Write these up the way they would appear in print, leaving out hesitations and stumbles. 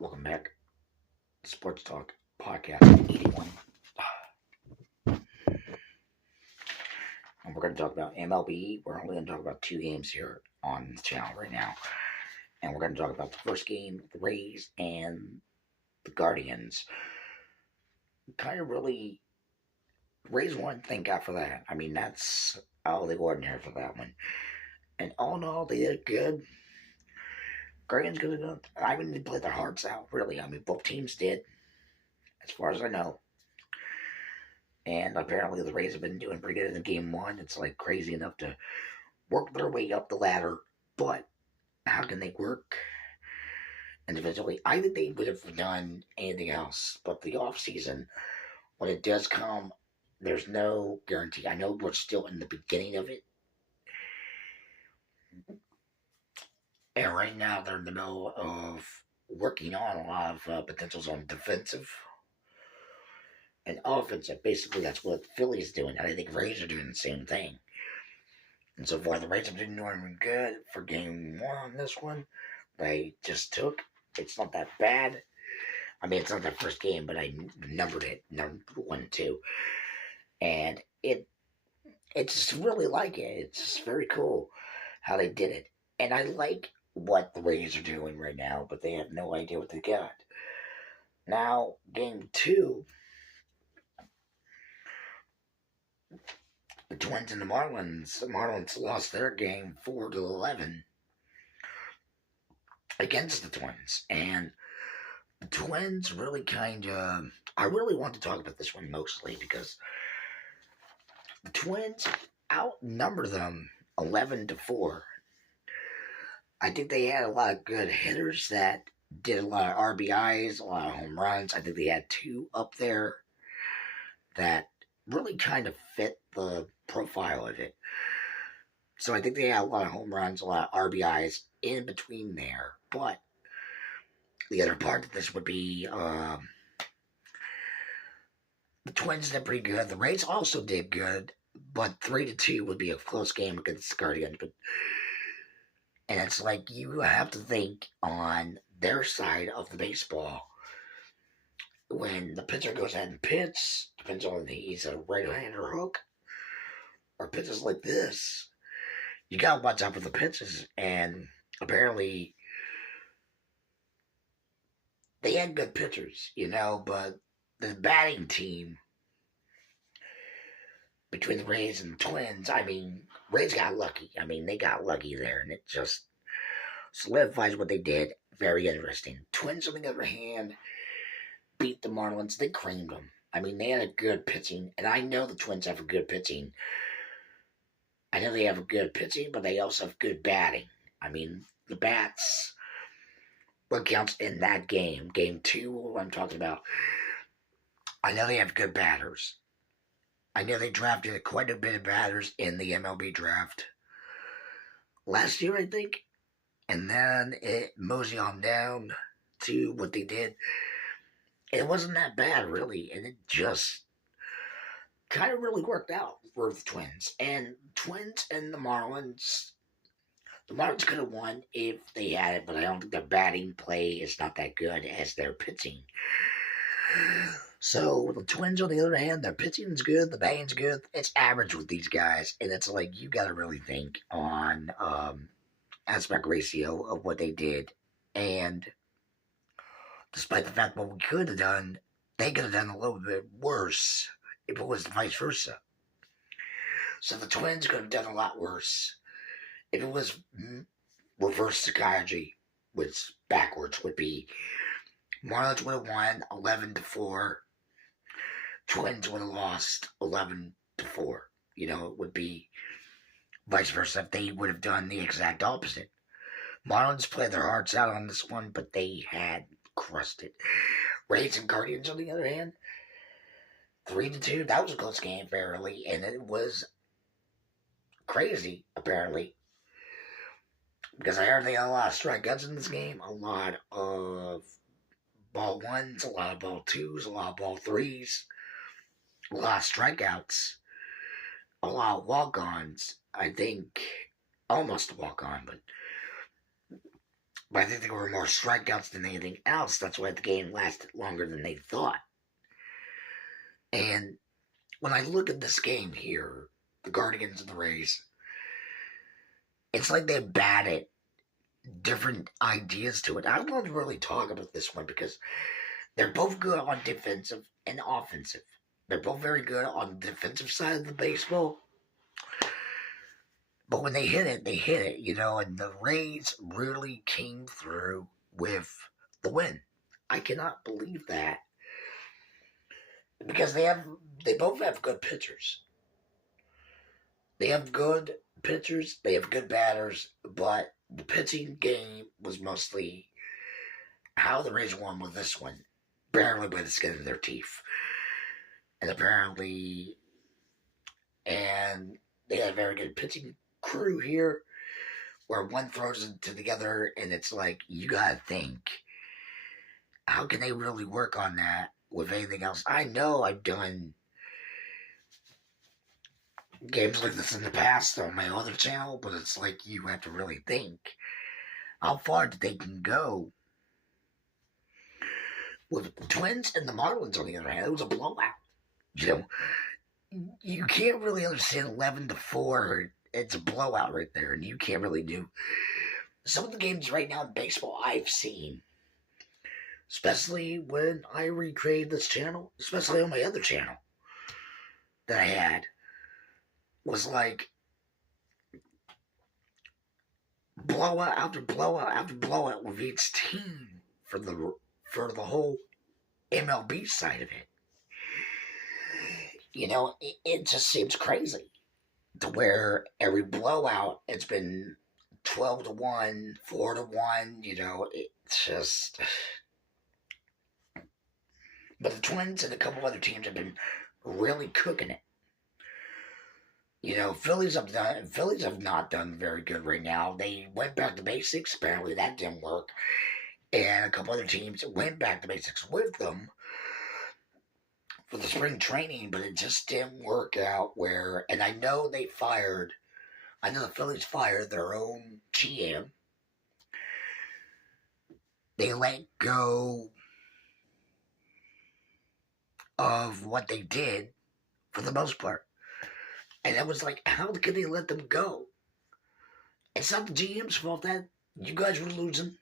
Welcome back. Sports Talk Podcast 81. And we're going to talk about MLB. We're only going to talk about two games here on the channel right now. And we're going to talk about the first game, the Rays and the Guardians. Kind of really, Rays won, thank God for that. I mean, that's out of the ordinary for that one. And all in all, they did good. Guardians could have done, I mean, they played their hearts out, really. I mean, both teams did, as far as I know. And apparently the Rays have been doing pretty good in game one. It's like crazy enough to work their way up the ladder. But how can they work individually? I think they would have done anything else. But the off season, when it does come, there's no guarantee. I know we're still in the beginning of it. And right now they're in the middle of working on a lot of potentials on defensive and offensive. Basically, that's what Philly is doing. And I think Rays are doing the same thing. And so far, the Rays have been doing good for game one on this one. They just took. It's not that bad. I mean, it's not that first game, but I numbered it, number 1 and 2. And it's just really like it. It's just very cool how they did it. And I like what the Rays are doing right now, but they have no idea what they got. Now, game 2, the Twins and the Marlins. The Marlins lost their game 4-11 against the Twins. And the Twins really I really want to talk about this one mostly because the Twins outnumber them 11-4. I think they had a lot of good hitters that did a lot of RBIs, a lot of home runs. I think they had 2 up there that really kind of fit the profile of it. So I think they had a lot of home runs, a lot of RBIs in between there. But the other part of this would be the Twins did pretty good. The Rays also did good, but 3-2 would be a close game against the Guardians. And it's like you have to think on their side of the baseball. When the pitcher goes ahead and pitches, depends on if he's a right-handed or hook, or pitches like this, you gotta watch out for the pitches. And apparently, they had good pitchers, but the batting team between the Rays and the Twins, I mean, Rays got lucky. I mean, they got lucky there, and it just solidifies what they did. Very interesting. Twins, on the other hand, beat the Marlins. They creamed them. I mean, they had a good pitching, and I know the Twins have a good pitching. I know they have a good pitching, but they also have good batting. I mean, the bats, what counts in that game, game 2, what I'm talking about, I know they have good batters. I know they drafted quite a bit of batters in the MLB draft last year, I think. And then it mosey on down to what they did. It wasn't that bad, really. And it just kind of really worked out for the Twins. And Twins and the Marlins could have won if they had it, but I don't think their batting play is not that good as their pitching. So the Twins, on the other hand, their pitching's good, the batting's good. It's average with these guys, and it's like you got to really think on aspect ratio of what they did. And despite the fact what we could have done, they could have done a little bit worse if it was vice versa. So the Twins could have done a lot worse if it was reverse psychology, which backwards would be Marlins would have won 11-4. Twins would have lost 11-4. It would be vice versa if they would have done the exact opposite. Marlins played their hearts out on this one, but they had crushed it. Rays and Guardians, on the other hand, 3-2. That was a close game, fairly, and it was crazy, apparently. Because I heard they had a lot of strikeouts in this game, a lot of ball ones, a lot of ball twos, a lot of ball threes, a lot of strikeouts, a lot of walk-ons. I think almost a walk-on, but But I think there were more strikeouts than anything else. That's why the game lasted longer than they thought. And when I look at this game here, the Guardians and the Rays, it's like they batted different ideas to it. I don't want to really talk about this one because they're both good on defensive and offensive. They're both very good on the defensive side of the baseball. But when they hit it, and the Rays really came through with the win. I cannot believe that. Because they both have good pitchers. They have good pitchers, they have good batters, but the pitching game was mostly how the Rays won with this one. Barely by the skin of their teeth. And apparently, and they had a very good pitching crew here where one throws it together and it's like, you gotta think, how can they really work on that with anything else? I know I've done games like this in the past on my other channel, but it's like you have to really think how far they can go. With the Twins and the Marlins, on the other hand, it was a blowout. You can't really understand 11-4. It's a blowout right there, and you can't really do some of the games right now in baseball I've seen, especially when I recreated this channel, especially on my other channel that I had, was like blowout after blowout after blowout with each team for the whole MLB side of it. It just seems crazy to where every blowout it's been 12-1, 4-1. It's just. But the Twins and a couple other teams have been really cooking it. Phillies have not done very good right now. They went back to basics. Apparently that didn't work. And a couple other teams went back to basics with them for the spring training, but it just didn't work out and I know the Phillies fired their own GM. They let go of what they did for the most part. And it was like, how could they let them go? It's not the GM's fault that you guys were losing.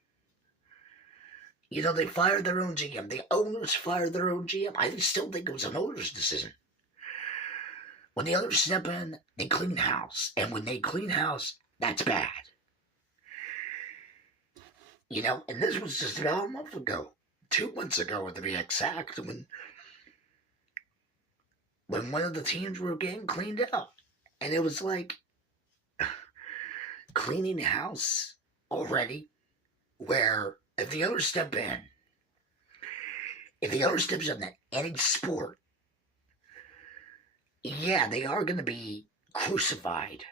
They fired their own GM. The owners fired their own GM. I still think it was an owner's decision. When the owners step in, they clean house. And when they clean house, that's bad. And this was just about a month ago. 2 months ago, to be exact, when one of the teams were getting cleaned out. And it was like cleaning house already, where if the owner steps in any sport, yeah, they are going to be crucified.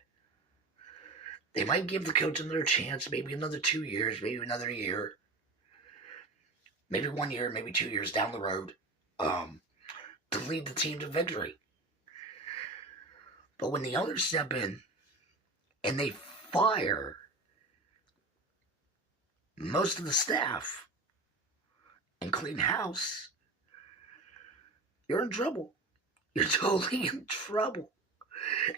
They might give the coach another chance, maybe another 2 years, maybe another year, maybe 1 year, maybe 2 years down the road, to lead the team to victory. But when the owners step in and they fire most of the staff and clean house, you're in trouble. You're totally in trouble.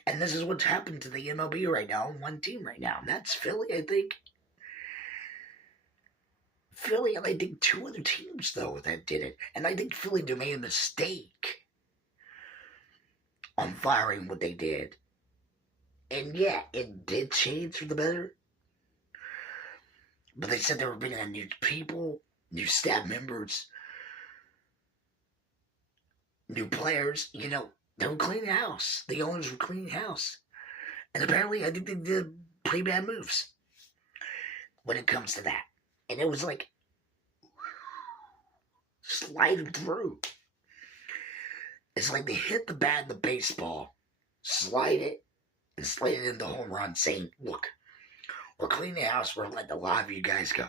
And this is what's happened to the MLB right now, one team right now, and that's Philly, I think. Philly, and I think 2 other teams, though, that did it. And I think Philly made a mistake on firing what they did. And yeah, it did change for the better. But they said they were bringing in new people, new staff members, new players. They were cleaning house. The owners were cleaning house. And apparently, I think they did pretty bad moves when it comes to that. And it was like, sliding through. It's like they hit the bat in the baseball, slide it into the home run, saying, look, we're cleaning the house, we're letting a lot of you guys go.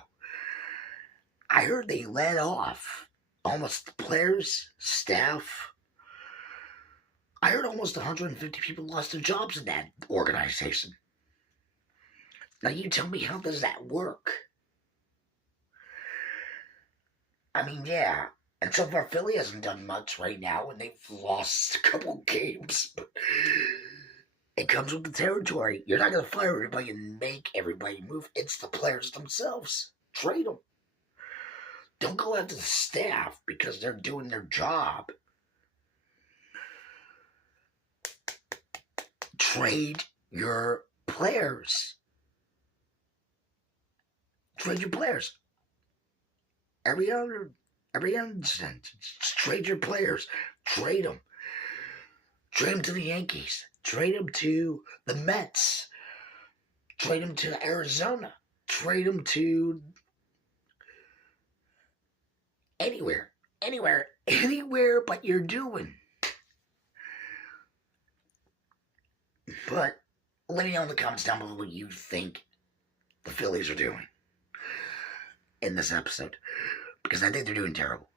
I heard they let off almost the players, staff. I heard almost 150 people lost their jobs in that organization. Now you tell me, how does that work? I mean, yeah. And so far, Philly hasn't done much right now, and they've lost a couple games. But it comes with the territory. You're not going to fire everybody and make everybody move. It's the players themselves. Trade them. Don't go after the staff because they're doing their job. Trade your players. Trade your players. Every instance, trade your players. Trade them. Trade them to the Yankees. Trade them to the Mets. Trade them to Arizona. Trade them to anywhere. Anywhere but you're doing. But let me know in the comments down below what you think the Phillies are doing in this episode. Because I think they're doing terrible.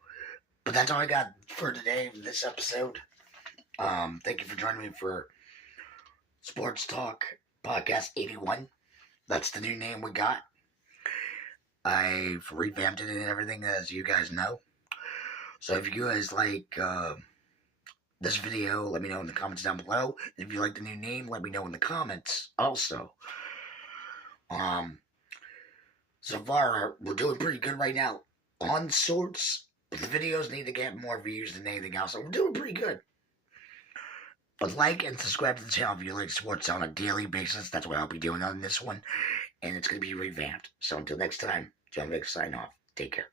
But that's all I got for today in this episode. Thank you for joining me for Sports Talk Podcast 81. That's the new name we got. I've revamped it and everything, as you guys know. So if you guys like this video, let me know in the comments down below. If you like the new name, let me know in the comments also. So far, we're doing pretty good right now on sorts. But the videos need to get more views than anything else. So we're doing pretty good. But like and subscribe to the channel if you like sports on a daily basis. That's what I'll be doing on this one. And it's going to be revamped. So until next time, John Vick sign off. Take care.